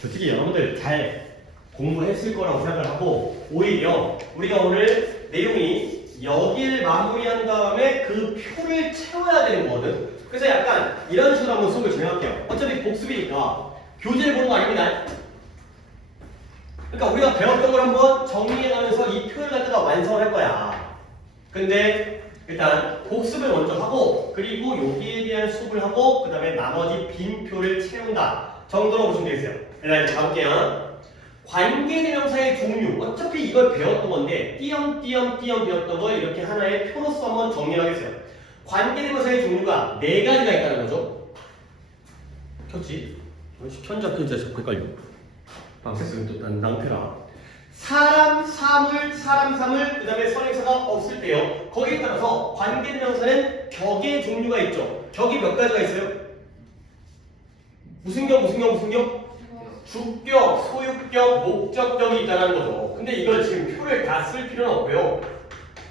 솔직히 여러분들 잘 공부했을 거라고 생각을 하고 오히려 우리가 오늘 내용이 여기를 마무리한 다음에 그 표를 채워야 되는 거거든. 그래서 약간 이런 식으로 한번 수업을 진행할게요. 어차피 복습이니까 교재를 보는 거 아닙니다. 그러니까 우리가 배웠던 걸 한번 정리해가면서 이 표를 갖다가 완성을 할 거야. 근데 일단 복습을 먼저 하고 그리고 여기에 대한 수업을 하고 그 다음에 나머지 빈 표를 채운다 정도로 보시면 되겠어요. 일단 이제 가볼게요. 관계대명사의 종류 어차피 이걸 배웠던 건데 띄엄띄엄 배웠던 걸 이렇게 하나의 표로서 한번 정리를 하겠어요. 관계대명사의 종류가 4가지가 있다는 거죠. 켰지? 켰는지 안 켰는지 자꾸 헷갈려. 방패쓰면 또 낭패라. 사람, 사물, 그 다음에 선행사가 없을 때요. 거기에 따라서 관계대명사는 격의 종류가 있죠. 격이 몇 가지가 있어요? 무슨 격? 주격, 소유격, 목적격이 있다는 거죠. 근데 이걸 지금 표를 다 쓸 필요는 없고요.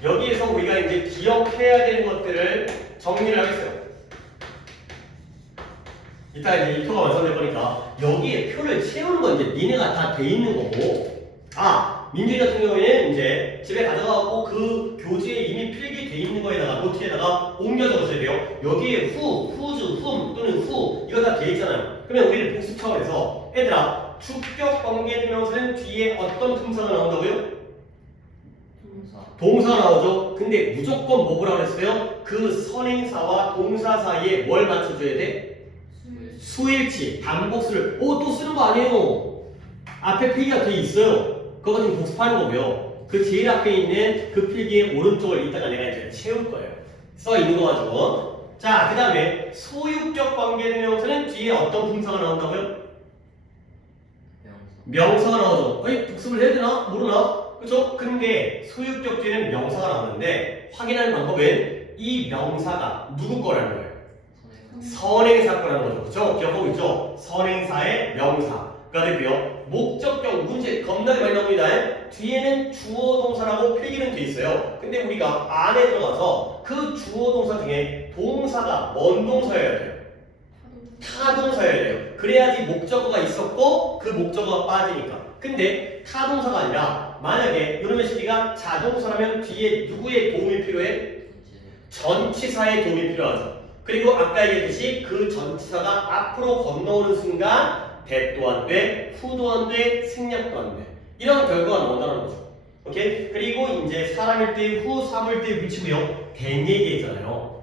여기에서 우리가 이제 기억해야 되는 것들을 정리를 하겠어요. 이따 이제 이 표가 완성될 거니까 여기에 표를 채우는 건 이제 니네가 다 돼 있는 거고. 민준이 같은 경우에는 이제 집에 가져가고 그 교재에 이미 필기돼 있는 거에다가 노트에다가 옮겨 적으셔야 돼요. 여기에 후즈, 또는 후 이거 다 돼 있잖아요. 그러면 우리는 복습 차원에서 얘들아 주격 관계대명사는 뒤에 어떤 품사가 나온다고요? 동사가 나오죠. 근데 무조건 뭐 보라고 그랬어요? 그 선행사와 동사 사이에 뭘 맞춰줘야 돼? 수일치, 반복수를 또 쓰는 거 아니에요. 앞에 필기가 돼 있어요. 그거 지금 복습하는 거고요. 그 제일 앞에 있는 그 필기의 오른쪽을 이따가 내가 이제 채울 거예요. 써 있는 거 가지고. 자, 그 다음에 소유격 관계대명사는 뒤에 어떤 품사가 나온다고요? 명사가 나오죠. 복습을 해야 되나? 모르나? 그렇죠? 근데 소유격 뒤에는 명사가 나오는데 확인하는 방법은 이 명사가 누구 거라는 거예요? 선행사 거라는 거죠. 그렇죠? 기억하고 있죠? 선행사의 명사가 되고요. 목적격 문제 겁나게 많이 나옵니다. 뒤에는 주어 동사라고 필기는 돼 있어요. 근데 우리가 안에 들어가서 그 주어 동사 중에 동사가 뭔 동사여야 돼요? 타동사여야 돼요. 그래야지 목적어가 있었고 그 목적어가 빠지니까. 근데 타동사가 아니라 만약에 이놈의 시비가 자동사라면 뒤에 누구의 도움이 필요해? 전치사의 도움이 필요하죠. 그리고 아까 얘기했듯이 그 전치사가 앞으로 건너오는 순간 대도 안 돼, 후도 안 돼, 생략도 안 돼. 이런 결과가 나온다는 거죠. 오케이? 그리고 이제 사람일 때 후, 사물일 때 위치고요. 된 얘기잖아요.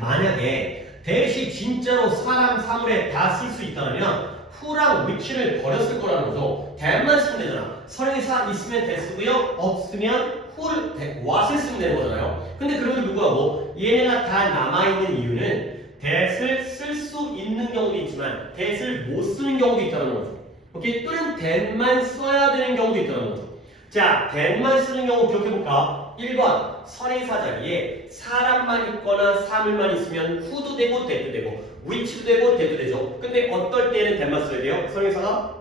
만약에 대시 진짜로 사람, 사물에 다 쓸 수 있다면 후랑 위치를 버렸을 거라는 거죠. 대만 쓰면 되잖아. 선행사 있으면 대 쓰고요. 없으면 후를 what을 쓰면 되는 거잖아요. 근데 그러면 누구하고 얘네가 다 남아있는 이유는 that을 쓸 수 있는 경우도 있지만 that을 못 쓰는 경우도 있다는 거죠. 오케이? 또는 that만 써야 되는 경우도 있다는 거죠. 자, that만 쓰는 경우 기억해볼까? 1번 선행사 자리에 사람만 있거나 사물만 있으면 who도 되고 that도 되고 which도 되고 that도 되죠. 근데 어떨 때는 that만 써야 돼요? 선행사가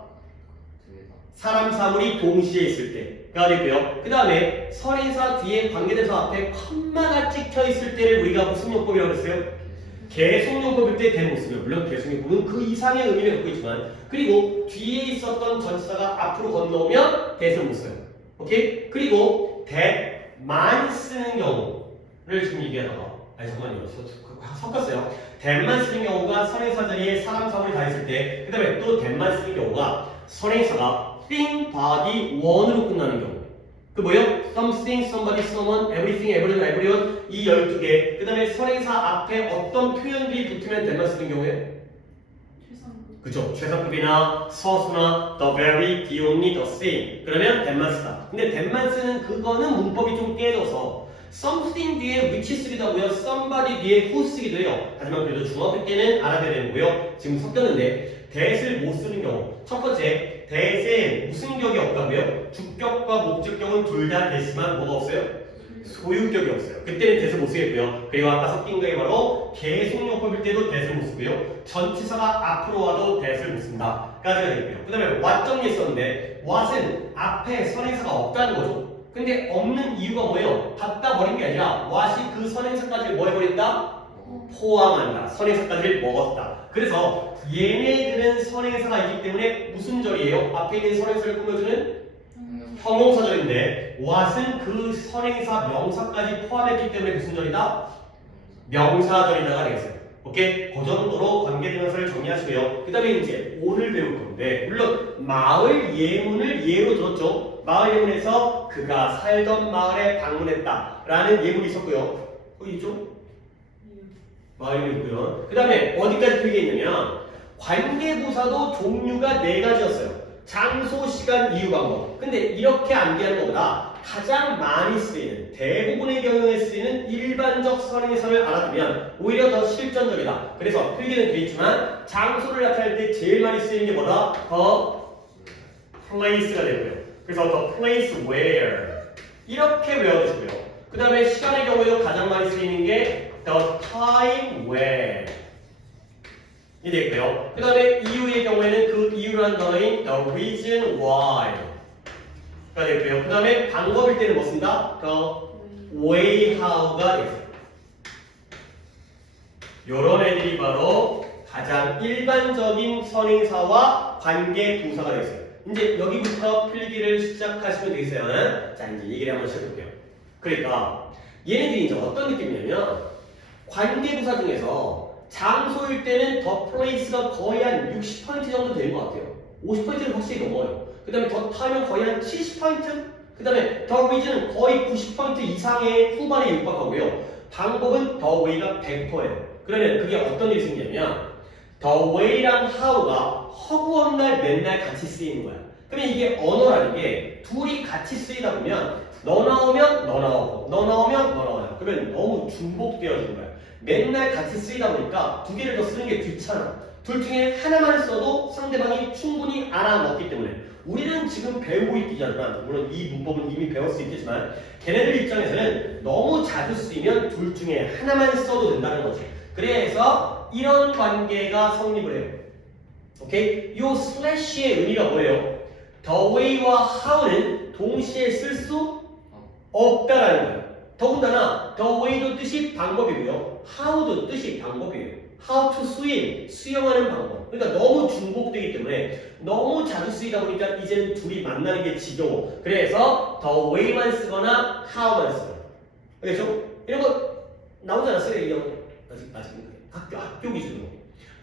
사람, 사물이 동시에 있을 때가 되고요. 그 다음에 선행사 뒤에 관계대사 앞에 컴마가 찍혀 있을 때를 우리가 무슨 용법이라고 했어요? 계속용법일 때 대는 못 쓰면 물론 계속용법은 그 이상의 의미를 갖고 있지만 그리고 뒤에 있었던 전치사가 앞으로 건너오면 that을 못 써요. 오케이? 그리고 that만 쓰는 경우를 지금 얘기하다가 잠깐만요. 섞었어요. that만 쓰는 경우가 선행사 자리에 사람, 사물이 다 있을 때 그 다음에 또 that만 쓰는 경우가 선행사가 thing, body, one으로 끝나는 경우. 그 뭐요? something, somebody, someone, everything, everyone 이 12개. 그 다음에 선행사 앞에 어떤 표현들이 붙으면 that만 쓰는 경우에? 그죠? 최상급이나 서수나 the very, the only, the same. 그러면 that만 쓰다. 근데 that만 쓰는 그거는 문법이 좀 깨져서 something 뒤에 which 쓰기도 하고요. somebody 뒤에 who 쓰기도 해요. 하지만 그래도 중학교 때는 알아야 되는 거고요. 지금 섞였는데 that을 못 쓰는 경우. 첫 번째, that에 무슨 격이 없다고요? 주격과 목적격은 둘 다 됐지만 뭐가 없어요? 소유격이 없어요. 그때는 that을 못 쓰겠고요. 그리고 아까 섞인 게 바로 계속용법일 때도 that을 못 쓰고요. 전치사가 앞으로 와도 that을 못 쓴다. 까지가 되겠고요. 그 다음에 what 정리 했었는데 what은 앞에 선행사가 없다는 거죠. 근데 없는 이유가 뭐예요? 갖다 버린 게 아니라 what이 그 선행사까지 뭐 해버린다? 포함한다. 선행사까지를 먹었다. 그래서 얘네들은 선행사가 있기 때문에 무슨 절이에요? 앞에 있는 선행사를 꾸며주는 형용사절인데 what은 그 선행사 명사까지 포함했기 때문에 무슨 절이다? 명사절이다가 되겠어요. 오케이? 그 정도로 관계대명사를 정리하시고요. 그 다음에 이제 오늘 배울 건데 물론 마을 예문을 예로 들었죠. 마을 예문에서 그가 살던 마을에 방문했다 라는 예문이 있었고요. 있죠? 마을 예문이 있고요. 그 다음에 어디까지 표기했냐면 관계부사도 종류가 4가지였어요. 장소, 시간, 이유, 방법. 근데 이렇게 암기하는 것보다 가장 많이 쓰이는, 대부분의 경우에 쓰이는 일반적 선행사를 알아두면 오히려 더 실전적이다. 그래서 필기는 되어 있지만 장소를 나타낼 때 제일 많이 쓰이는 게 뭐다? the place가 되고요. 그래서 the place where 이렇게 외워두시고요. 그 다음에 시간의 경우에도 가장 많이 쓰이는 게 the time when 이 되고요. 그 다음에 이유의 경우에는 그 이유라는 단어인 the reason why 가 되고요. 그 다음에 방법일 때는 뭐 쓴다? the way how가 되겠어요. 요런 애들이 바로 가장 일반적인 선행사와 관계 부사가 되겠어요. 이제 여기부터 필기를 시작하시면 되겠어요. 자, 이제 얘기를 한번 시작해볼게요. 그러니까 얘네들이 이제 어떤 느낌이냐면 관계부사 중에서 장소일 때는 더 플레이스가 거의 한 60% 정도 되는 것 같아요. 50%는 확실히 넘어요. 그 다음에 더 타임은 거의 한 70%? 그 다음에 더 리즌은 거의 90% 이상의 후반에 육박하고요. 방법은 더 웨이가 100%예요. 그러면 그게 어떤 일이 생기냐면 더 웨이랑 하우가 허구한 날 맨날 같이 쓰이는 거야. 그러면 이게 언어라는 게 둘이 같이 쓰이다 보면 너 나오면 너 나오고 너 나오면 너 나와요. 그러면 너무 중복되어지는 거야. 맨날 같이 쓰이다 보니까 두 개를 더 쓰는 게 귀찮아. 둘 중에 하나만 써도 상대방이 충분히 알아먹기 때문에 우리는 지금 배우고 있기잖아. 물론 이 문법은 이미 배울 수 있겠지만 걔네들 입장에서는 너무 자주 쓰이면 둘 중에 하나만 써도 된다는 거지. 그래서 이런 관계가 성립을 해요. 오케이? 요 슬래시의 의미가 뭐예요? the way와 how는 동시에 쓸 수 없다라는 거예요. 더군다나 the way도 뜻이 방법이고요. how도 뜻이 방법이에요. how to swim, 수영하는 방법. 그러니까 너무 중복되기 때문에 너무 자주 쓰이다 보니까 이제는 둘이 만나는 게 지겨워. 그래서 the way만 쓰거나 how만 써요. 알겠죠? 이런 거 나오지 않았어요? 이 형? 아직 학교 기준으로.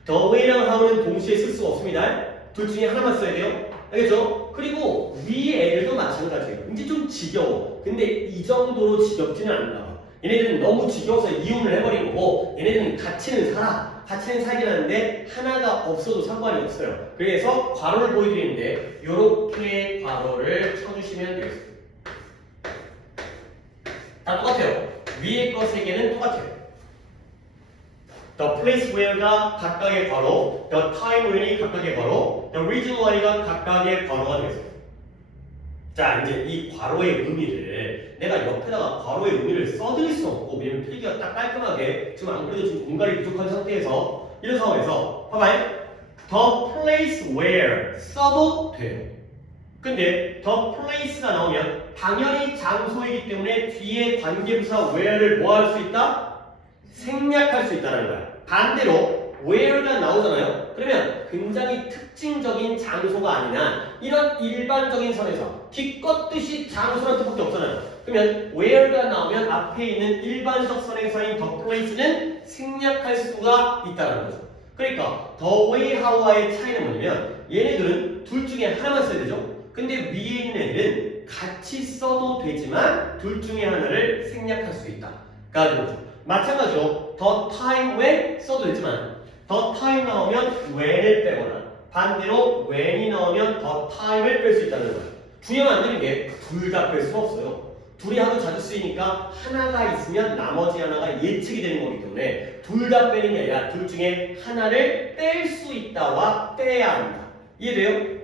the way랑 how는 동시에 쓸 수가 없습니다. 둘 중에 하나만 써야 돼요. 알겠죠? 그리고 위에 애들도 마찬가지예요. 이제 좀 지겨워. 근데 이 정도로 지겹지는 않나. 얘네들은 너무 지겨워서 이혼을 해버린 거고 얘네들은 같이는 살아. 같이는 살긴 하는데 하나가 없어도 상관이 없어요. 그래서 괄호를 보여드리는데 이렇게 괄호를 쳐주시면 되겠습니다. 다 똑같아요. 위에 거 세 개는 똑같아요. The place where가 각각의 괄호, the time when이 각각의 괄호, the reason why가 각각의 괄호가 되겠습니다. 자, 이제 이 괄호의 의미를 내가 옆에다가 괄호의 의미를 써드릴 수 없고 왜냐면 필기가 딱 깔끔하게 지금 안 그래도 지금 공간이 부족한 상태에서 이런 상황에서 봐봐요. The place where 써도 돼요. 근데 the place가 나오면 당연히 장소이기 때문에 뒤에 관계부사 where를 뭐 할 수 있다? 생략할 수 있다는 거야. 반대로 where가 나오잖아요. 그러면 굉장히 특징적인 장소가 아니나 이런 일반적인 선에서 기껏 뜻이 장소라는 뜻밖에 없잖아요. 그러면 where가 나오면 앞에 있는 일반적 선에서인 the place는 생략할 수가 있다는 거죠. 그러니까 the way, how와의 차이는 뭐냐면 얘네들은 둘 중에 하나만 써야 되죠. 근데 위에 있는 애들은 같이 써도 되지만 둘 중에 하나를 생략할 수 있다가 되는 거죠. 마찬가지로 the time when 써도 되지만 the time 나오면 when을 빼거나 반대로 when이 나오면 the time을 뺄 수 있다는 거예요. 중요한 안 되는 게 둘 다 뺄 수는 없어요. 둘이 하도 자주 쓰이니까 하나가 있으면 나머지 하나가 예측이 되는 거기 때문에 둘 다 빼는 게 아니라 둘 중에 하나를 뺄 수 있다와 빼야 한다. 이해돼요?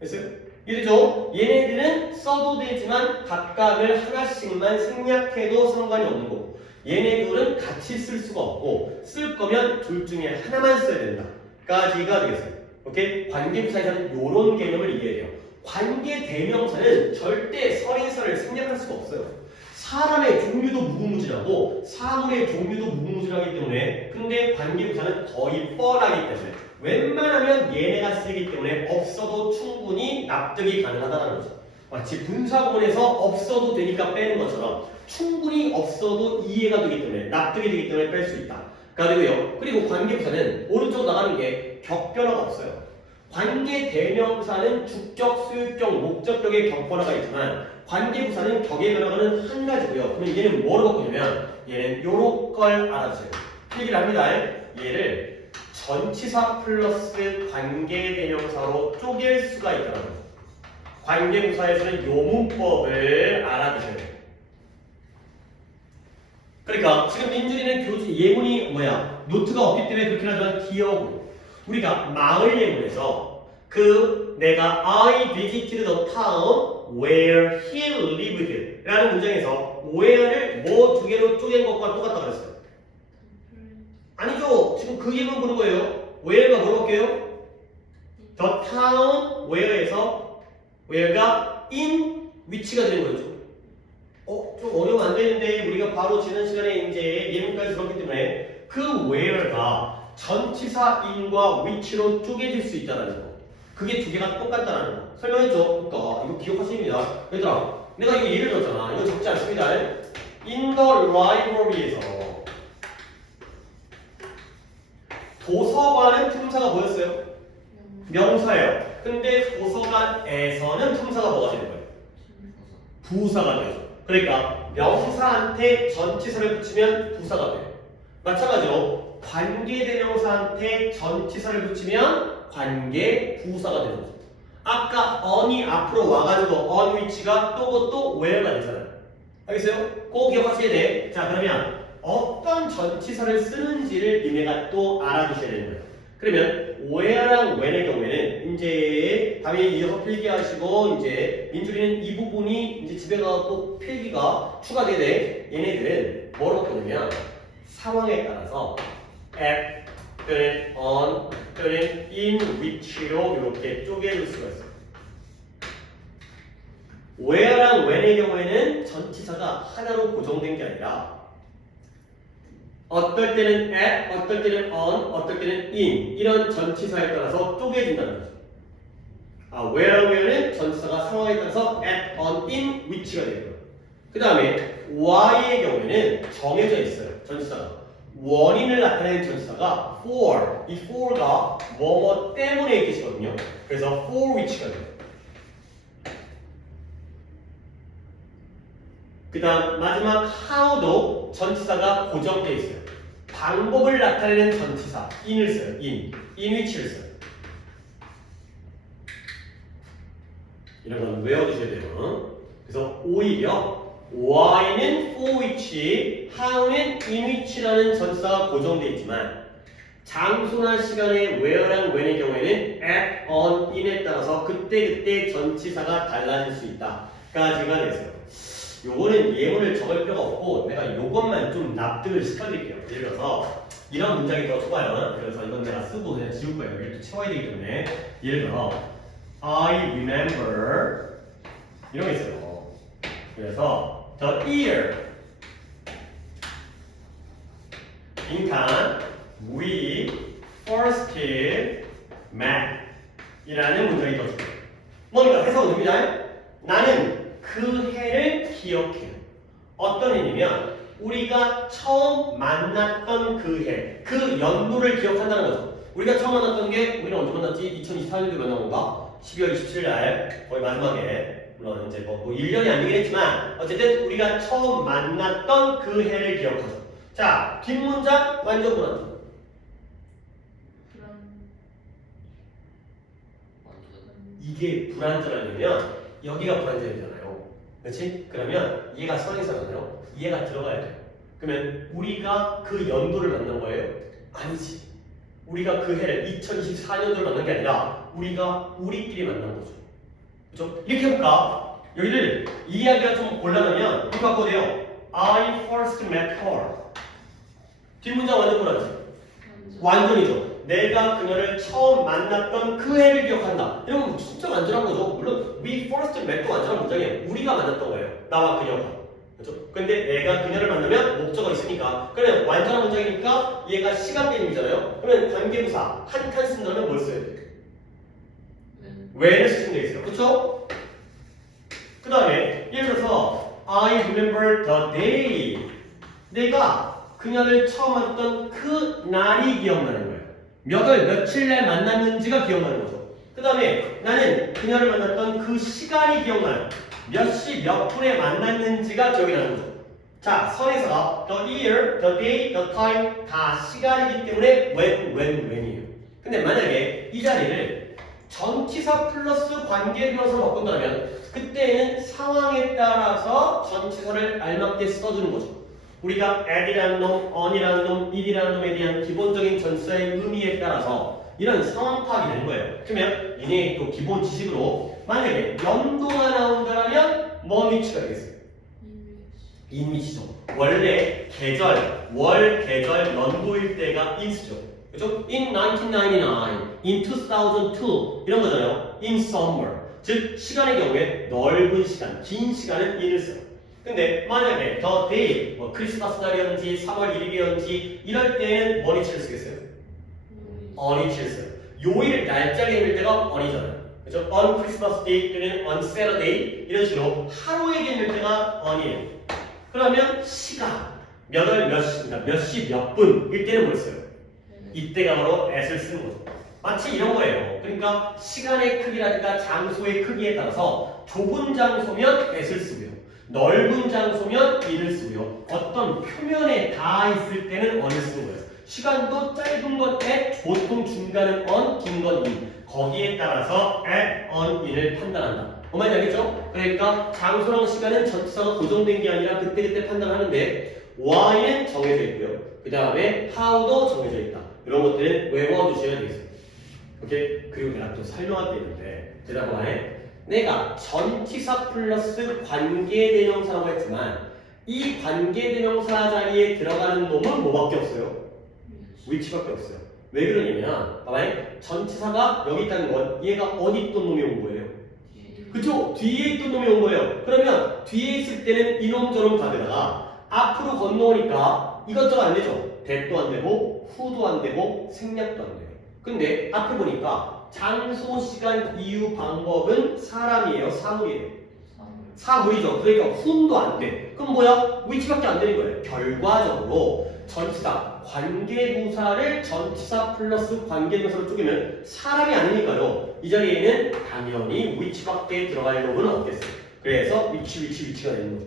됐어요? 이해되죠? 얘네들은 써도 되지만 각각을 하나씩만 생략해도 상관이 없는 거고 얘네 둘은 같이 쓸 수가 없고 쓸 거면 둘 중에 하나만 써야 된다 까지가 되겠어요. 오케이? 관계부사에서는 이런 개념을 이해해야 돼요. 관계대명사는 절대 선행사를 생략할 수가 없어요. 사람의 종류도 무궁무진하고 사물의 종류도 무궁무진하기 때문에 근데 관계부사는 거의 뻔하기 때문에 웬만하면 얘네가 쓰기 때문에 없어도 충분히 납득이 가능하다는 거죠. 마치 분사구문에서 없어도 되니까 빼는 것처럼 충분히 없어도 이해가 되기 때문에 납득이 되기 때문에 뺄 수 있다. 가 되고요. 그리고 관계부사는 오른쪽 나가는 게 격변화가 없어요. 관계 대명사는 주격, 수유격, 목적격의 격변화가 있지만 관계부사는 격의 변화가는 한 가지고요. 그럼 얘는 뭐로 바꾸냐면 얘는 요런 걸 알아주세요. 얘기를 합니다. 얘를 전치사 플러스 관계 대명사로 쪼갤 수가 있다는 거죠. 관계부사에서는 요 문법을 알아두셔야 돼요. 그러니까 지금 민준이는 교재 예문이 뭐야? 노트가 없기 때문에 그렇긴 하지만 기억으로 우리가 마을 예문에서 그 내가 I visited the town where he lived 라는 문장에서 where를 뭐 두 개로 쪼갠 것과 똑같다고 그랬어요. 아니죠. 지금 그 예문 보는 거예요. where가 뭐로 할게요? the town where에서 where가 in 위치가 되는 거죠. 좀 어려우면 안 되는데 우리가 바로 지난 시간에 이제 예문까지 들었기 때문에 그 where가 전치사 in과 위치로 쪼개질 수 있다는 거. 그게 두 개가 똑같다는 거. 설명했죠? 그러니까 이거 기억하십니다. 얘들아, 내가 이거 예를 들었잖아. 이거 적지 않습니다. In the library에서 도서관은 품사가 뭐였어요? 명사예요. 근데 도서관에서는 품사가 뭐가 되는 거예요? 부사가 되죠. 그러니까 명사한테 전치사를 붙이면 부사가 돼요. 마찬가지로 관계대명사한테 전치사를 붙이면 관계 부사가 되는 거죠. 아까 on이 앞으로 와가지고 on 위치가 또 where가 되잖아요. 알겠어요? 꼭 기억하셔야 돼. 자, 그러면 어떤 전치사를 쓰는지를 니네가 또 알아두셔야 되는 거예요. 그러면 where랑 when의 경우에는 이제 다음에 이어서 필기하시고 이제 민준이는 이 부분이 이제 집에 가서 또 필기가 추가되되 얘네들은 뭐로 바꾸냐면 상황에 따라서 at 또는 on 또는 in which로 이렇게 쪼개줄 수가 있어요. where랑 when의 경우에는 전치사가 하나로 고정된 게 아니라 어떨 때는 at, 어떨 때는 on, 어떨 때는 in 이런 전치사에 따라서 쪼개진다는 거죠. where랑 where는 전치사가 상황에 따라서 at, on, in, which가 되고요. 그 다음에 why의 경우에는 정해져 있어요. 전치사가 원인을 나타내는 전치사가 for, 이 for가 뭐뭐 때문에 뜻이거든요. 그래서 for which가 돼요. 그 다음 마지막 how도 전치사가 고정되어 있어요. 방법을 나타내는 전치사 in을 써요. in which를 써요. 이런 건 외워두셔야 돼요. 그래서 오히려 why는 for which, how는 in which라는 전치사가 고정되어 있지만 장소나 시간의 where랑 when의 경우에는 at, on, in에 따라서 그때그때 전치사가 달라질 수 있다가 제가 됐어요. 요거는 예문을 적을 필요가 없고 내가 요것만 좀 납득을 시켜드릴게요. 예를 들어서 이런 문장이 더 좋아요. 그래서 이건 내가 쓰고 그냥 지울 거예요. 여기 또 채워야 되기 때문에 예를 들어 I remember 이런 게 있어요. 그래서 the year 빈칸 we first met 이라는 문장이 더 좋아요. 뭐니까 해석은 됩니다. 나는 그 해를 기억해요. 어떤 해냐면 우리가 처음 만났던 그 해, 그 연도를 기억한다는 거죠. 우리가 처음 만났던 게 우리는 언제 만났지? 2024년도에 만난 건가? 12월 27일 날 거의 마지막에 물론 이제 뭐 1년이 안 되긴 했지만 어쨌든 우리가 처음 만났던 그 해를 기억하죠. 자, 뒷문장 완전 불안정. 이게 불안정하려면 여기가 불안정이잖아요. 그렇지? 그러면 얘가 선행사잖아요. 얘가 들어가야 돼요. 그러면 우리가 그 연도를 만난 거예요? 아니지. 우리가 그 해를 2024년도를 만난 게 아니라 우리가 우리끼리 만난 거죠. 그렇죠? 이렇게 해볼까? 여기를 이야기가 좀 곤란하면 이렇게 바꿔도 돼요. I first met her. 뒷문장 완전 곤란하지? 완전이죠. 내가 그녀를 처음 만났던 그 해를 기억한다. 이러면 진짜 완전한 거죠. 물론 we first met도 완전한 문장이에요. 우리가 만났던 거예요. 나와 그녀가. 그렇죠? 근데 내가 그녀를 만나면 목적어 있으니까 그러면 완전한 문장이니까 얘가 시간 개념이잖아요. 그러면 관계부사 한 칸 쓴다면 뭘 써야 돼? when을 쓰시면 되겠어요. 그렇죠? 그 다음에 예를 들어서 I remember the day. 내가 그녀를 처음 만났던 그 날이 기억나는 거예요. 몇 월 며칠 날 만났는지가 기억나는 거죠. 그 다음에 나는 그녀를 만났던 그 시간이 기억나요. 몇 시 몇 분에 만났는지가 기억이 나는 거죠. 자, 선에서가 the year, the day, the time 다 시간이기 때문에 when이에요. 근데 만약에 이 자리를 전치사 플러스 관계대명사로 바꾼다면 그때는 상황에 따라서 전치사를 알맞게 써주는 거죠. 우리가 at이라는 놈, on이라는 놈, it이라는 놈에 대한 기본적인 전치사의 의미에 따라서 이런 상황 파악이 되는 거예요. 그러면 얘네 또 기본 지식으로 만약에 연도가 나온다면 뭔 위치가 되겠어요? 인위치죠. 원래 계절, 월, 계절, 연도일 때가 인수죠. 그죠? In 1999, in 2002 이런 거잖아요. In summer. 즉 시간의 경우에 넓은 시간, 긴 시간은 in을 써요. 근데 만약에 the day, 뭐 크리스마스 날이었는지 3월 1일이었는지 이럴 때는 뭔 위치를 쓰겠어요? on 위치를 써요. 요일 날짜에 있을 때가 on이잖아요. 그죠? on Christmas day 또는 on Saturday 이런 식으로 하루에 있을 때가 on이에요. 그러면 시간 몇 월 몇 시, 그러니까 몇 시 몇 분일 때는 뭘 써요? 이때가 바로 at을 쓰는 거죠. 마치 이런 거예요. 그러니까 시간의 크기라든가 장소의 크기에 따라서 좁은 장소면 at을 쓰고요. 넓은 장소면 in을 쓰고요. 어떤 표면에 닿아 있을 때는 on을 쓰는 거예요. 시간도 짧은 건 at, 보통 중간은 on, 긴 건 in. 거기에 따라서 at, on, in을 판단한다. 뭔 말인지 알겠죠? 그러니까 장소랑 시간은 전치사가 고정된 게 아니라 그때그때 판단하는데 why는 정해져 있고요. 그 다음에 how도 정해져 있다. 이런 것들은 외워두셔야 되겠습니다. 오케이? 그리고 내가 또 설명할 게 있는데 대답을 안 해. 내가 전치사 플러스 관계대명사라고 했지만 이 관계대명사 자리에 들어가는 놈은 뭐밖에 없어요? 위치밖에 없어요. 왜 그러냐면 봐봐요. 전치사가 여기 있다는 건 얘가 어디 있던 놈이 온 거예요? 그쵸? 뒤에 있던 놈이 온 거예요. 그러면 뒤에 있을 때는 이놈 저놈 다 되다가 앞으로 건너오니까 이것저것 안 되죠? that도 안 되고 who도 안 되고 생략도 안 돼요. 근데 앞에 보니까 장소, 시간, 이유, 방법은 사람이에요? 사물이에요? 사물이죠. 그러니까 whom도 안 돼. 그럼 뭐야? 위치밖에 안 되는 거예요. 결과적으로 전치사, 관계부사를 전치사 플러스 관계명사로 쪼개면 사람이 아니니까요. 이 자리에는 당연히 위치밖에 들어갈 놈은 없겠어요. 그래서 위치가 되는 거죠.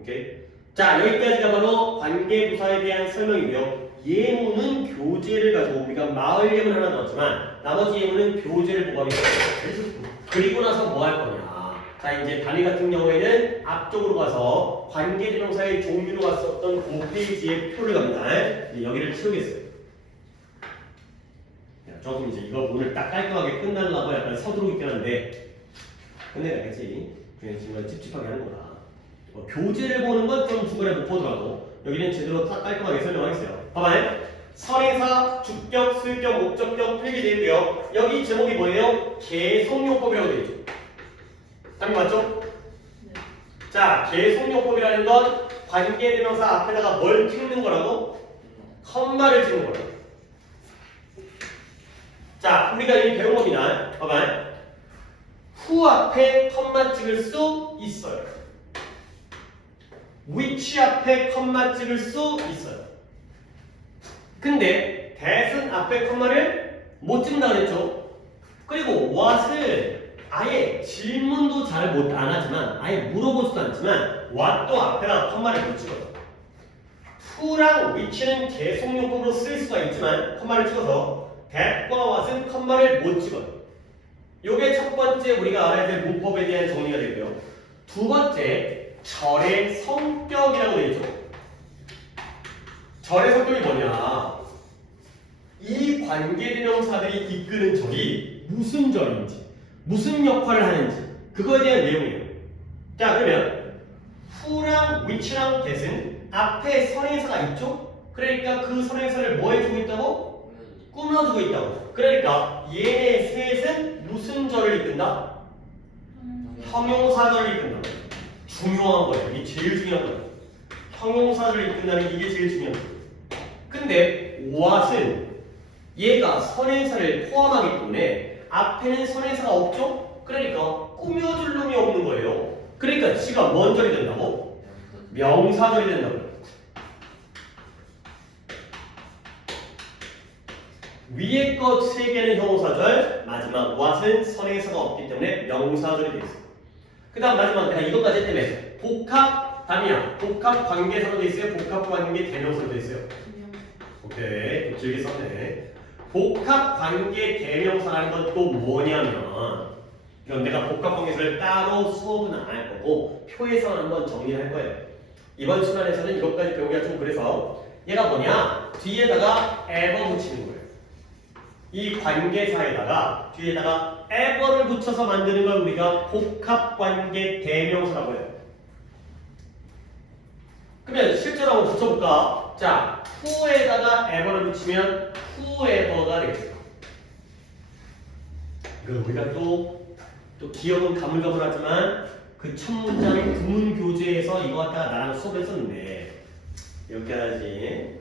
오케이? 자, 여기까지가 바로 관계부사에 대한 설명이고요. 예문은 교재를 가지고 우리가 마을 예문 하나 넣었지만 나머지 예문은 교재를 보관해 있어요. 그리고 나서 뭐 할 거냐? 자, 이제 단위 같은 경우에는 앞쪽으로 가서 관계대명사의 종류로 갔었던 그 페이지에 표를 갑니다. 이제 여기를 채우겠어요. 조금 이제 이거 오늘 딱 깔끔하게 끝나려고 약간 서두르고 있긴 한데 끝내야겠지. 그냥 정말 찝찝하게 하는 거다. 교재를 보는 건 좀 중간에 못 보더라도 여기는 제대로 딱 깔끔하게 설명하겠어요. 봐봐요. 선행사, 주격, 수격, 목적격 필기되어 있고요. 여기 제목이 뭐예요? 계속용법이라고 되어 있죠. 답이 맞죠? 네. 자, 계속용법이라는 건 관계대명사 앞에다가 뭘 찍는 거라고? 컴마를 찍는 거라고. 자, 우리가 이미 배운 겁니다. 봐봐요. who 앞에 컴마 찍을 수 있어요. which 앞에 컴마 찍을 수 있어요. 근데 that은 앞에 컴마를 못 찍는다 그랬죠. 그리고 what을 아예 질문도 잘 못 안 하지만 아예 물어보지도 않지만 what도 앞에다가 컴마를 못 찍어요. who랑 which는 계속용법으로 쓸 수가 있지만 컴마를 찍어서 that과 what은 컴마를 못 찍어요. 요게 첫 번째 우리가 알아야 될 문법에 대한 정리가 되고요. 두 번째 절의 성격이라고 되어 있죠. 절의 성격이 뭐냐? 이 관계대명사들이 이끄는 절이 무슨 절인지, 무슨 역할을 하는지 그거에 대한 내용이에요. 자, 그러면 who랑 which랑 that은 앞에 선행사가 있죠? 그러니까 그 선행사를 뭐 해주고 있다고? 꾸며주고 있다고. 그러니까 얘네 셋은 무슨 절을 이끈다? 형용사절을 이끈다. 중요한 거예요. 이게 제일 중요한 거예요. 형용사를 이끈다는 이게 제일 중요한 거예요. 근데 what은 얘가 선행사를 포함하기 때문에 앞에는 선행사가 없죠? 그러니까 꾸며줄 놈이 없는 거예요. 그러니까 지가 뭔 절이 된다고? 명사절이 된다고. 위에 것 세 개는 형용사절, 마지막 what은 선행사가 없기 때문에 명사절이 되어 있어요. 그 다음 마지막 내가 이것까지 했다며 복합 답이야. 복합 관계사로 되어 있어요? 복합 관계 대명사로 되어 있어요? 오케이, 길게 썼네. 복합 관계 대명사라는 건 또 뭐냐면 이건 내가 복합 관계사를 따로 수업은 안 할 거고 표에서 한번 정리를 할 거예요. 이번 시간에서는 이것까지 배우기가 좀 그래서 얘가 뭐냐? 뒤에다가 ever 붙이는 거예요. 이 관계사에다가 뒤에다가 ever를 붙여서 만드는 걸 우리가 복합관계 대명사라고 해요. 그러면 실제로 한번 붙여볼까? 자, who에다가 ever를 붙이면 whoever가 되겠어요. 이거 우리가 또 기억은 가물가물하지만 그 첫 문장 구문 교재에서 이거 갖다가 나랑 수업했었는데 이렇게 하지.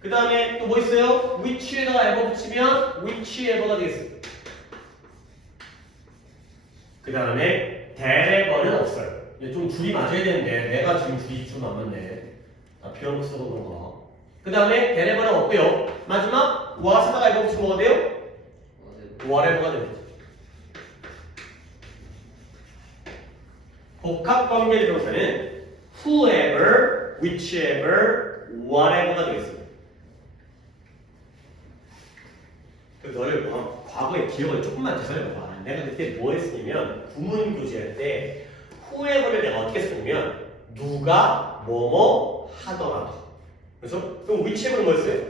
그 다음에 또 뭐 있어요? which에다가 ever 붙이면 whichever가 되겠어요. 그 다음에 that ever는 없어요. 좀 줄이 맞아야 되는데 내가 지금 줄이 좀 안 맞네. 나 비워놓고 써서 그런가. 그 다음에 that ever는 없고요. 마지막 what에다가 ever 붙이면 뭐가 돼요? whatever가 됩니다. 복합관계 대명사는 whoever, whichever, whatever가 되겠습니다. 그래서 너를 과거의 기억을 조금만 되살려봐. 내가 그때 뭐 했으냐면 구문 교재할 때 whoever를 내가 어떻게 썼냐면 누가 뭐뭐 하더라도. 그래서 그럼 whichever는 뭐였어요?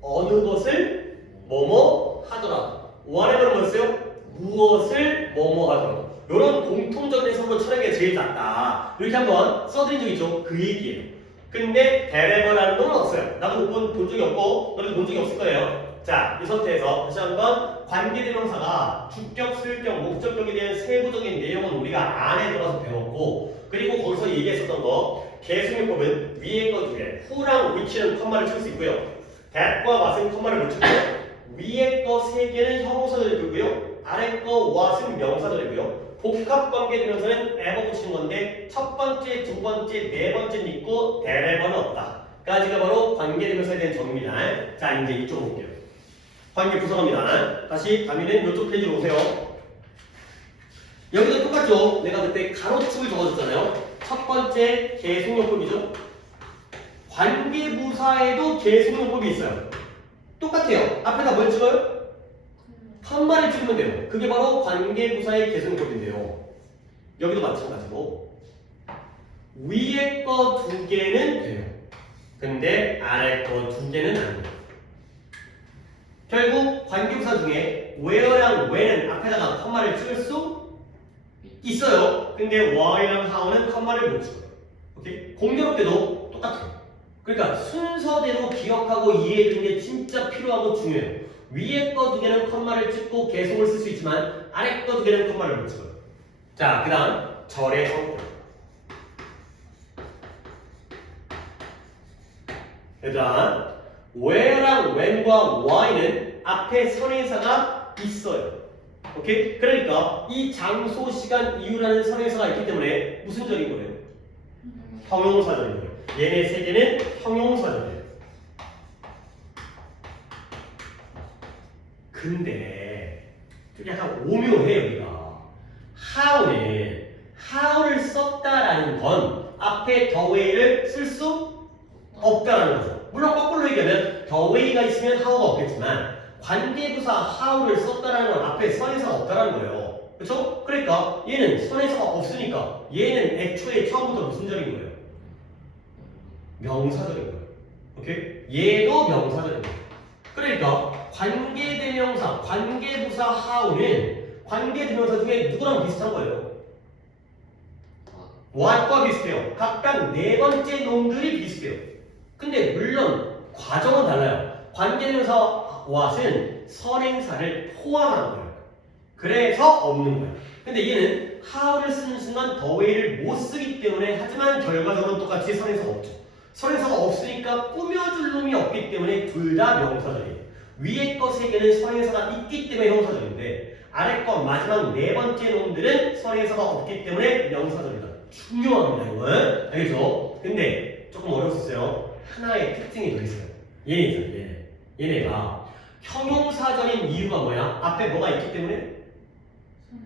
어느 것을 뭐뭐 하더라도. whatever는 뭐였어요? 무엇을 뭐뭐 하더라도. 이런 공통적인 해석으로 찾는 게 제일 낫다. 이렇게 한번 써드린 적 있죠? 그 얘기예요. 근데 대레버라는 건 없어요. 나도 본 적이 없고 너도 본 적이 없을 거예요. 자, 이 상태에서 다시 한번 관계대명사가 주격, 수유격, 목적격에 대한 세부적인 내용은 우리가 안에 들어가서 배웠고 그리고 거기서 얘기했었던 거 계승용법은 위에 거 두 개, who랑 which는 컴마를 칠 수 있고요. that과 what은 컴마를 못 치고요. 위에 거 세 개는 형용사절이고요. 아래 거 what은 명사절이고요. 복합관계대명사는 ever 붙이는 건데 첫 번째, 두 번째, 네 번째는 있고 대레버는 없다. 까지가 바로 관계대명사에 대한 정의입니다. 자, 이제 이쪽으로 볼게요. 관계 분석합니다. 다시 다미는 이쪽 페이지로 오세요. 여기도 똑같죠? 내가 그때 가로축을 적어줬잖아요. 첫 번째 계속용법이죠. 관계부사에도 계속용법이 있어요. 똑같아요. 앞에다 뭘 찍어요? 컴마를 찍으면 돼요. 그게 바로 관계부사의 계속용법인데요. 여기도 마찬가지고 위에 거 두 개는 돼요. 근데 아래 거 두 개는 안 돼요. 결국 관계부사 중에 where랑 when은 앞에다가 컴마를 찍을 수 있어요. 근데 why랑 how는 컴마를 못 찍어요. 오케이? 공교롭게도 똑같아요. 그러니까 순서대로 기억하고 이해해주는 게 진짜 필요하고 중요해요. 위에 거 두 개는 컴마를 찍고 계속을 쓸 수 있지만 아래 거 두 개는 컴마를 못 찍어요. 자, 그 다음 절의 성격. 얘들아, where랑 when과 why는 앞에 선행사가 있어요. 오케이? 그러니까 이 장소, 시간, 이유라는 선행사가 있기 때문에 무슨 절인 거예요? 형용사절인 거예요. 얘네 세 개는 형용사절이에요. 근데 좀 약간 오묘해요, 여기가. how를 썼다라는 건 앞에 the way를 쓸 수 없다라는 거죠. 물론 거꾸로 얘기하면 the way가 있으면 how가 없겠지만 관계부사 how를 썼다라는 건 앞에 선행사가 없다라는 거예요. 그렇죠? 그러니까 얘는 선행사가 없으니까 얘는 애초에 처음부터 무슨 절인 거예요? 명사절인 거예요. 오케이? 얘도 명사절인 거예요. 그러니까 관계대명사, 관계부사 how는 관계대명사 중에 누구랑 비슷한 거예요? what과 비슷해요. 각각 네 번째 놈들이 비슷해요. 근데 물론 과정은 달라요. 관계대명사 what은 선행사를 포함하는 거예요. 그래서 없는 거예요. 근데 얘는 how를 쓰는 순간 the way를 못 쓰기 때문에 하지만 결과적으로는 똑같이 선행사가 없죠. 선행사가 없으니까 꾸며줄 놈이 없기 때문에 둘 다 명사절이에요. 위에 거 세 개는 선행사가 있기 때문에 형사절인데 아래 거 마지막 네 번째 놈들은 선행사가 없기 때문에 명사절이다. 중요합니다, 이건. 알겠죠? 근데 조금 어려웠어요. 하나의 특징이 더 있어요. 얘네 있잖아요, 얘네가 형용사절인 이유가 뭐야? 앞에 뭐가 있기 때문에?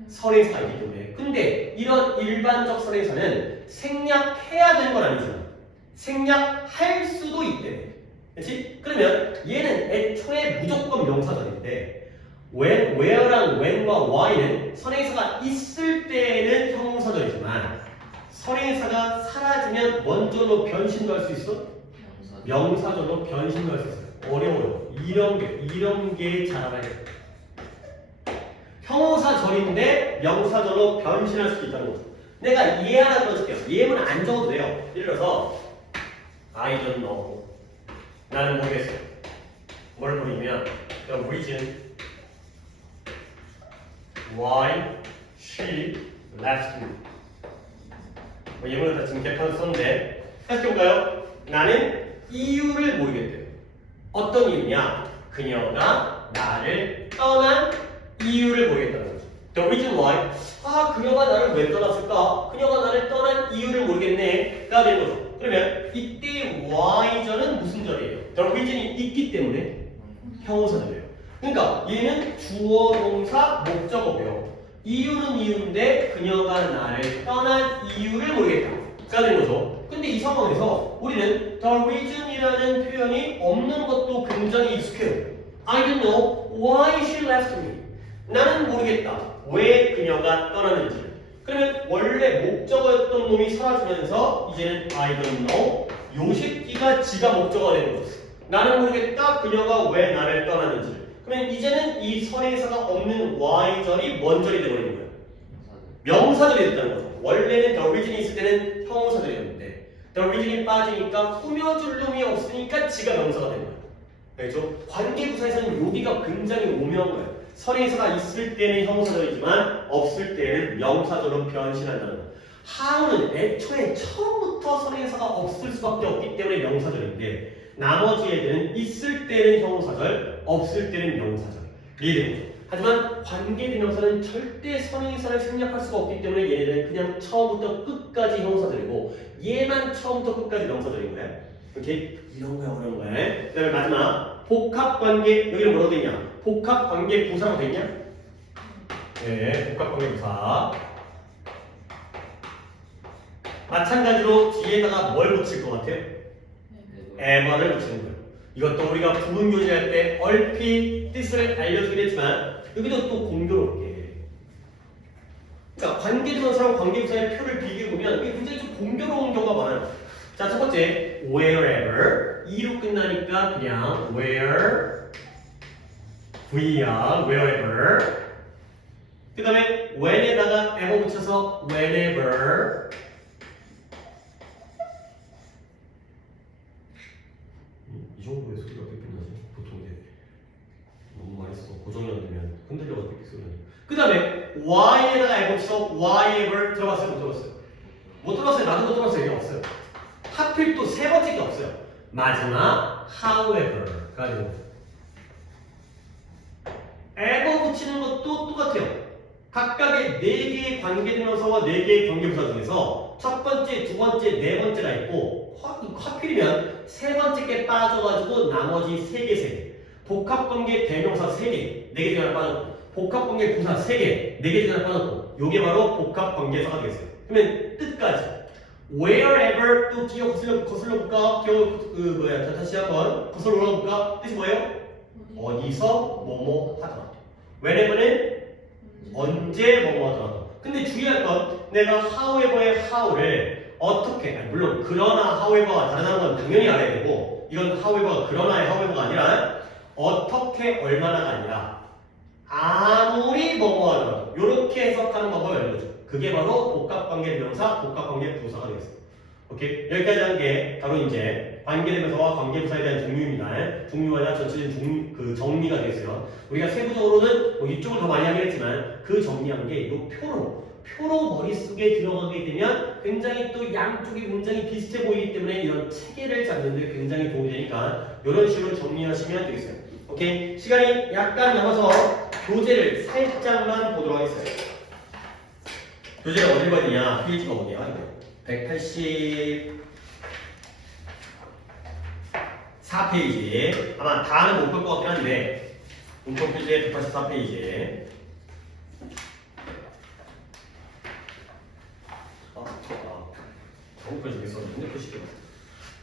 선행사가 있기 때문에. 근데 이런 일반적 선행사는 생략해야 되는 건 아니잖아. 생략할 수도 있대. 그렇지? 그러면 얘는 애초에 무조건 명사절인데 when, where랑 when과 why는 선행사가 있을 때에는 형용사절이지만 선행사가 사라지면 원절로 변신도 할 수 있어? 명사절로 변신도 할 수 있어요. 어려워요. 이런 게 잘 알아야 돼. 형용사절인데 명사절로 변신할 수도 있다는 거죠. 내가 얘 하나 들어줄게요. 얘는 안 적어도 돼요. 예를 들어서 I don't know. 나는 모르겠어요. 뭘 버리면 the reason why she left me. 뭐 예문을 다 지금 개판을 썼는데 생각해볼까요? 나는 이유를 모르겠대요. 어떤 이유냐? 그녀가 나를 떠난 이유를 모르겠다는 거죠. The reason why. 그녀가 나를 왜 떠났을까? 그녀가 나를 떠난 이유를 모르겠네. 가 되는 거죠. 그러면 이때 y절은 무슨 절이에요? The reason이 있기 때문에 형용사절이에요. 그러니까 얘는 주어, 동사, 목적어고요. 이유는 이유인데 그녀가 나를 떠난 이유를 모르겠다.가 되는 거죠. 근데 이 상황에서 우리는 the reason이라는 표현이 없는 것도 굉장히 익숙해요. I don't know why she left me. 나는 모르겠다. 왜 그녀가 떠났는지. 그러면 원래 목적어였던 놈이 사라지면서 이제는 I don't know 요 새끼가 지가 목적어가 되는 거죠. 나는 모르겠다. 그녀가 왜 나를 떠났는지. 그러면 이제는 이 선행사가 없는 y절이 뭔 절이 되어버리는 거예요? 명사절이 됐다는 거죠. 원래는 the reason이 있을 때는 형용사절이었는데 the reason이 빠지니까 꾸며줄 놈이 없으니까 지가 명사가 된 거예요. 그렇죠? 관계부사에서는 여기가 굉장히 오묘한 거예요. 선행사가 있을 때는 형용사절이지만 없을 때는 명사절로 변신한다는 거예요. how는 애초에 처음부터 선행사가 없을 수밖에 없기 때문에 명사절인데 나머지 애들은 있을 때는 형용사절, 없을 때는 명사절. 이해되는 거죠. 하지만 관계대명사는 절대 선행사를 생략할 수가 없기 때문에 얘네들은 그냥 처음부터 끝까지 형용사절이고 얘만 처음부터 끝까지 명사절인 거예요. 이렇게 이런 거야 어려운 거야. 그 다음에 마지막 복합관계 여기는 뭐라고 돼 있냐? 복합관계 부사라고 돼 있냐? 네, 복합관계 부사. 마찬가지로 뒤에다가 뭘 붙일 것 같아요? ever를 붙이는 거예요. 이것도 우리가 부분 교재할 때 얼핏 뜻을 알려주긴 했지만 여기도 또 공교롭게. 그러니까 관계대명사랑 관계부사의 표를 비교해보면 이게 굉장히 좀 공교로운 경우가 많아요. 자, 첫 번째 wherever e로 끝나니까 그냥 where v야 wherever. 그 다음에 when에다가 ever 붙여서 whenever. 이 정도의 소리가 어떻게 끝나지? 보통 이제 너무 많이 써서 고정이 안 되면 흔들려가지고 이렇게 소리 나요. 그 다음에 why에다가 ever 붙여서 whyever 들어봤어요? 못 들어봤어요? 못 들어봤어요? 나도 못 들어봤어요? 이게 없어요. 하필 또 세 번째 게 없어요. 마지막 however가 되는 거죠. ever 붙이는 것도 똑같아요. 각각의 4개의 관계대명사와 4개의 관계부사 중에서 첫 번째, 두 번째, 네 번째가 있고 하필이면 세 번째 게 빠져가지고 나머지 3개. 복합관계 대명사 3개, 4개 중에 하나 빠졌고 복합관계 부사 3개, 4개 중에 하나 빠졌고 요게 바로 복합관계사가 되겠어요. 그러면 뜻까지 wherever 또 기억 거슬러 볼까? 다시 한번 거슬러 올라볼까? 뜻이 뭐예요? 어디서 뭐뭐 하더라. whenever는 언제 뭐뭐 하더라도. 근데 주의할 건 내가 however의 how를 어떻게, 물론 그러나 however가 다르다는 건 당연히 알아야 되고 이건 however가 그러나의 however가 아니라 어떻게 얼마나가 아니라 아무리 뭐뭐 하더라도 이렇게 해석하는 방법을 알려줘. 그게 바로 복합관계대명사, 복합관계부사가 되겠습니다. 오케이? 여기까지 한 게 바로 이제 관계대명사와 관계부사에 대한 종류입니다. 종류와 전체적인 정리가 되겠어요. 우리가 세부적으로는 뭐 이쪽을 더 많이 하긴 했지만 그 정리한 게 이 표로 표로 머릿속에 들어가게 되면 굉장히 또 양쪽이 굉장히 비슷해 보이기 때문에 이런 체계를 잡는 데 굉장히 도움이 되니까 이런 식으로 정리하시면 되겠어요. 오케이? 시간이 약간 남아서 교재를 살짝만 보도록 하겠어요. 교재를 어딜 봐야 되냐? 페이지가 어디야? 이거 184페이지. 아마 다는 못 볼 것 같긴 한데 문법 교재 184페이지. 저거까지 왜 써서 핸드폰 시계가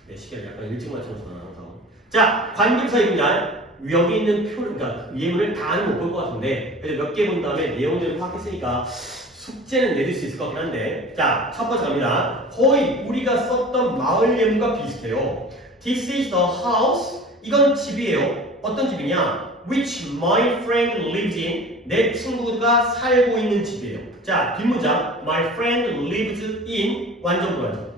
내 시계를 약간 일찍 맞춰서 항상. 자, 관계부사의 분야 여기 있는 표, 그러니까 예문을 다는 못 볼 것 같은데 그래도 몇 개 본 다음에 내용들을 파악했으니까 숙제는 내줄 수 있을 것 같긴 한데 자, 첫 번째 갑니다. 거의 우리가 썼던 마을 예문과 비슷해요. This is the house. 이건 집이에요. 어떤 집이냐? Which my friend lives in. 내 친구가 살고 있는 집이에요. 자, 뒷문장 My friend lives in. 완전 불완전.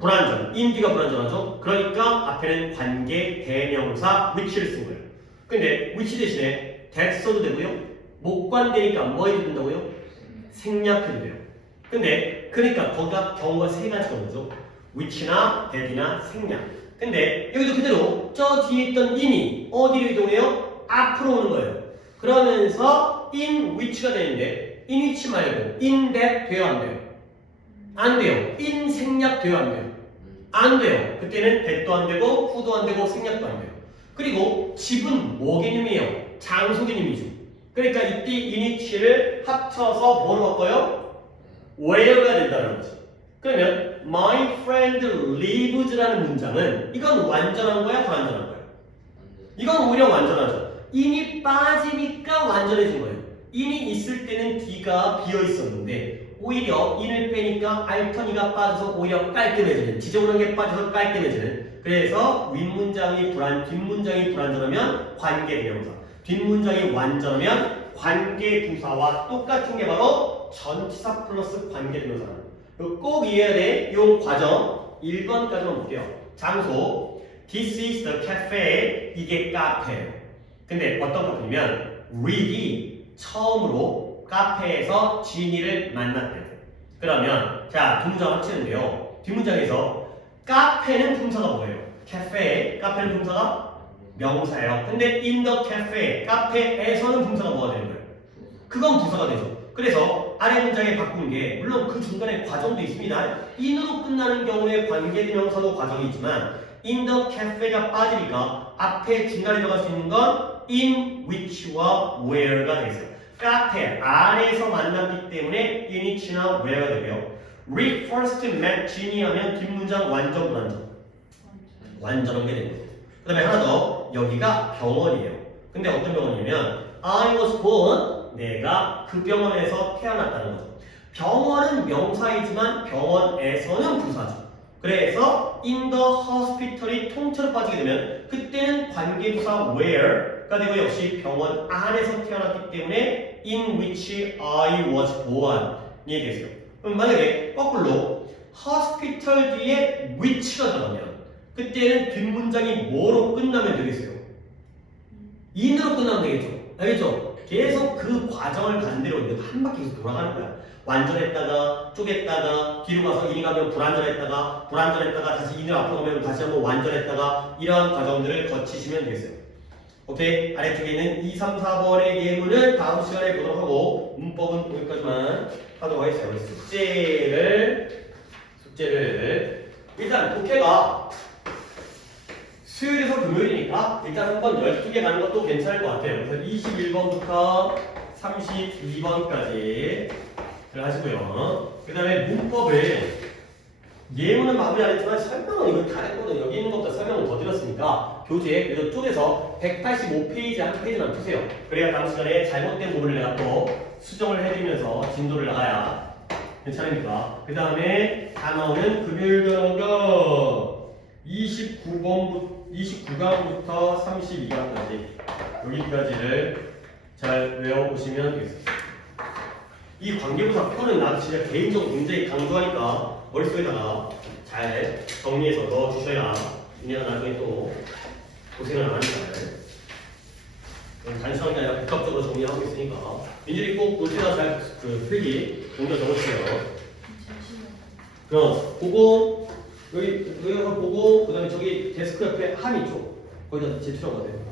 불완전. in디가 불완전하죠. 그러니까 앞에는 관계 대명사 which를 쓴 거예요. 근데 which 대신에 that 써도 되고요. 목관되니까 뭐 해도 된다고요? 생략해도 돼요. 근데 그러니까 거기가 경우가 세 가지가 오죠. which나 that이나 생략. 근데 여기도 그대로 저 뒤에 있던 in이 어디로 이동해요? 앞으로 오는 거예요. 그러면서 in which가 되는데 in which 말고 in that 돼요 안 돼요? 안 돼요. in 생략 돼요 안 돼요? 안 돼요. 그때는 that도 안 되고 who도 안 되고 생략도 안 돼요. 그리고 집은 뭐 개념이에요? 장소 개념이죠. 그러니까 이때 in which를 합쳐서 뭐로 바꿔요? where가 된다는 거지. 그러면 my friend lives라는 문장은 이건 완전한 거야? 불완전한 거야? 이건 오히려 완전하죠. in이 빠지니까 완전해진 거예요. in이 있을 때는 D가 비어 있었는데 오히려 in을 빼니까 알터니가 빠져서 오히려 깔끔해지는, 지저분한 게 빠져서 깔끔해지는. 그래서 뒷문장이 불완전하면 관계대명사, 뒷문장이 완전하면 관계부사와 똑같은 게 바로 전치사 플러스 관계대명사라는 거예요. 꼭 이해해야 돼. 이 과정 1번까지만 볼게요. 장소 This is the cafe. 이게 카페예요. 근데 어떤 카페냐면 릭이 처음으로 카페에서 지니를 만났대요. 그러면 자, 두 문장 합치는데요. 뒷문장에서 카페는 품사가 뭐예요? cafe. 카페는 품사가 명사예요. 근데 in the cafe. 카페에서는 품사가 뭐가 되는 거예요? 그건 부사가 되죠. 그래서 아래 문장에 바꾼 게 물론 그 중간에 과정도 있습니다. in으로 끝나는 경우에 관계대명사도 과정이 있지만 in the cafe가 빠지니까 앞에 중간에 들어갈 수 있는 건 in which와 where가 되겠어요. 카페 안에서 만났기 때문에 in which나 where가 되고요. Rick first met Ginny 하면 뒷문장 완전 불완전? 완전한 게 되는 거예요. 그 다음에 하나 더 여기가 병원이에요. 근데 어떤 병원이냐면 I was born 내가 그 병원에서 태어났다는 거죠. 병원은 명사이지만 병원에서는 부사죠. 그래서 in the hospital이 통째로 빠지게 되면 그때는 관계부사 where가 되고 역시 병원 안에서 태어났기 때문에 in which I was born 이 되겠어요. 그럼 만약에 거꾸로 hospital 뒤에 which가 들어가면 그때는 뒷문장이 뭐로 끝나면 되겠어요? in으로 끝나면 되겠죠. 알겠죠? 계속 그 과정을 반대로 이제 한 바퀴 계속 돌아가는 거야. 완전했다가 쪼갰다가 뒤로 가서 인이 가면 불완전했다가 다시 인을 앞으로 가면 다시 한번 완전했다가 이러한 과정들을 거치시면 되겠어요. 오케이? 아래쪽에 있는 2, 3, 4번의 예문을 다음 시간에 보도록 하고 문법은 여기까지만 하도록 하겠어요. 숙제를 일단 독해가 수요일에서 금요일이니까 일단 한번 12개 가는 것도 괜찮을 것 같아요. 그래서 21번부터 32번까지 하시고요. 그 다음에 문법을 예문은 마무리 안 했지만 설명은 이거 다 했거든요. 여기 있는 것보다 설명을 더 드렸으니까 교재 그래도 쪼개서 185페이지 한 페이지만 푸세요. 그래야 다음 시간에 잘못된 부분을 내가 또 수정을 해드리면서 진도를 나가야 괜찮으니까. 그 다음에 다 나오는 금요일 단어가 29강부터 32강까지 여기까지를 잘 외워보시면 되겠습니다. 이 관계부사 표는 나도 진짜 개인적으로 굉장히 강조하니까 머릿속에다가 잘 정리해서 넣어주셔야 내가 나중에 또 고생을 안 하니까. 단순한 게 아니라 복합적으로 정리하고 있으니까 민준이 꼭 노트에다 잘그 필기 동작 적어주세요. 그럼 보고 여기 한번 보고 그다음에 저기 데스크 옆에 함 있죠. 거기다 제출하고 가세요.